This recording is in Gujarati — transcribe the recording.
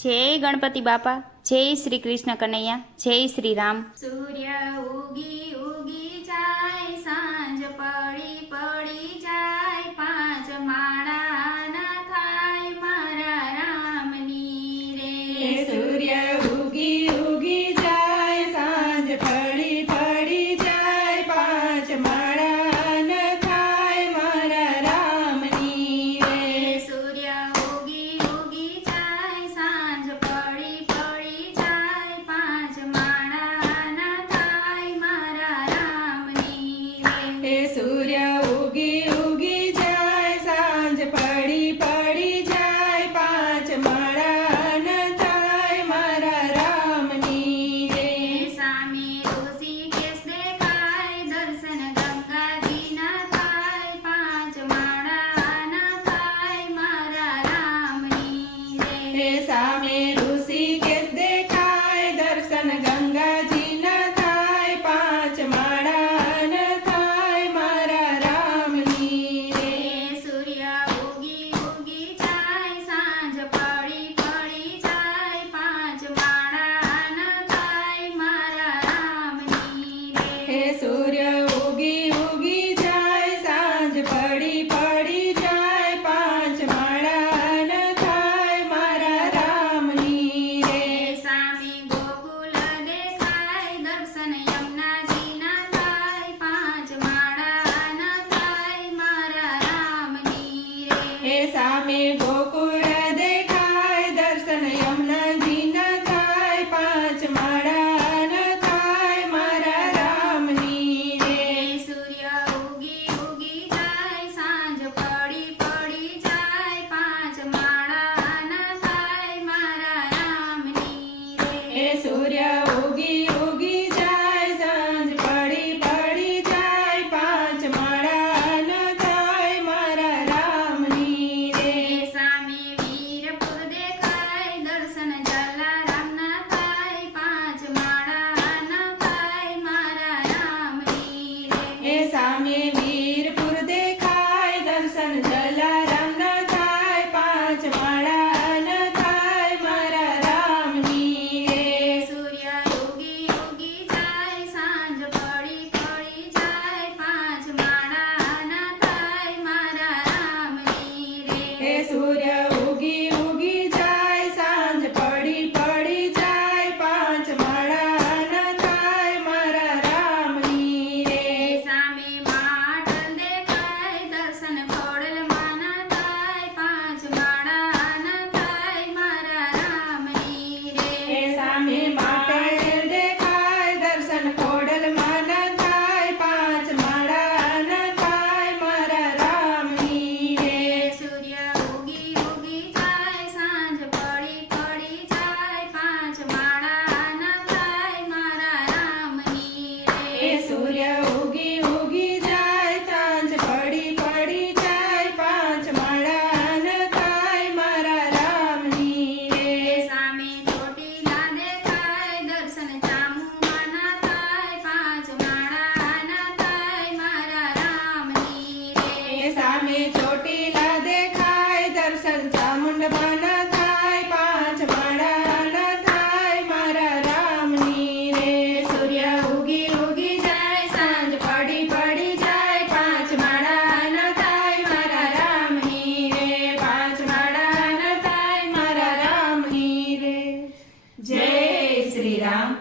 જય ગણપતિ બાપા, જય શ્રી કૃષ્ણ કનૈયા, જય શ્રી રામ। સૂર્ય ઉગી ઉગી જાય, સાંજ પડી પડી જાય, પાંચ માળા ના થાય મારા રામની રે। સૂર્ય ઉગી ઉગી જાય, સાંજ પડી પડી જાય, પાંચ માળા ન થાય મારા રામની રે। સૂર્ય ઉગી ઉગી જાય, સાંજ પડી પડી જાય, પાંચ માળા ના થાય મારા રામની રે। સૂર્ય ઉગી ઉગી જાય, સાંજ પડી પડી જાય, પાંચ માળા ન થાય મારા રામની રે। સામે ઋષિકેશ દેખાય, દર્શન ગંગાજીના થાય, પાંચ માળા ના થાય મારા રામની રે। સામે ઋષિકેશ દેખાય, દર્શન ગંગાજી ન થાય, પાંચ માળા ન થાય મારા રામની રે। સૂર્ય ઉગી ઉગી જાય, સાંજ પડી પડી જાય, પાંચ માળા ના થાય મારા રામની રે। સૂર્ય ઉગી ઉગી જાય, સાંજ પડી પડી જાય, પાંચ માળા ન થાય મારા રામની રે। સામે ગોકુલ દેખાય, દર્શન યમુનાજીના થાય, પાંચ માળા ના થાય મારા રામની રે। સામે ગોકુળ દેખાય, દર્શન યમુનાજી ન થાય, પાંચ માળા ન થાય મારા રામની રે। સૂર્ય ઉગી ઉગી જાય, સાંજ પડી પડી જાય, પાંચ માળા ના થાય મારા રામની રે। સૂર્ય ઉગી ઉગી જાય, સાંજ પડી પડી જાય, પાંચ માળા ન થાય મારા રામની રે। સામે વીરપુર દેખાય, દર્શન જલારામના થાય, પાંચ માળા ના થાય મારા રામની રે। સામે વીરપુર દેખાય, દર્શન જલારામ ન થાય, પાંચ માળા ન થાય મારા રામની રે। સૂર્ય ઉગી ઉગી જાય, સાંજ પડી પડી જાય, પાંચ માળા ના થાય મારા રામની રે। સૂર્ય ઉગી ઉગી જાય, સાંજ પડી પડી જાય, પાંચ માળા ન થાય મારા રામની રે। સામે માટલ દેખાય, દર્શન ખોડલમાં ના થાય, પાંચ માળા ના થાય મારા રામની રે। સામે માટલ દેખાય, દર્શન ખોડલમાં ન થાય, પાંચ માળા ન થાય મારા રામની રે। સૂર્ય ઉગી ઉગી જાય, સાંજ પડી પડી જાય, પાંચ માળા ના થાય મારા રામની રે। સૂર્ય ઉગી ઉગી જાય, સાંજ પડી પડી જાય, પાંચ માળા ન થાય મારા રામની રે। સામે ચોટીલા દેખાય, દર્શન ચામુંડા ના થાય, પાંચ માળા ના થાય મારા રામની રે। સામે ચોટીલા દેખાય, દર્શન ચામુંડમાં ન થાય, પાંચ માળા ન થાય મારા રામની રે। સૂર્ય ઉગી ઉગી જાય, સાંજ પડી પડી જાય, પાંચ માળા ન થાય મારા રામની રે। પાંચ માળા ન થાય મારા રામની રે। જય શ્રી રામ।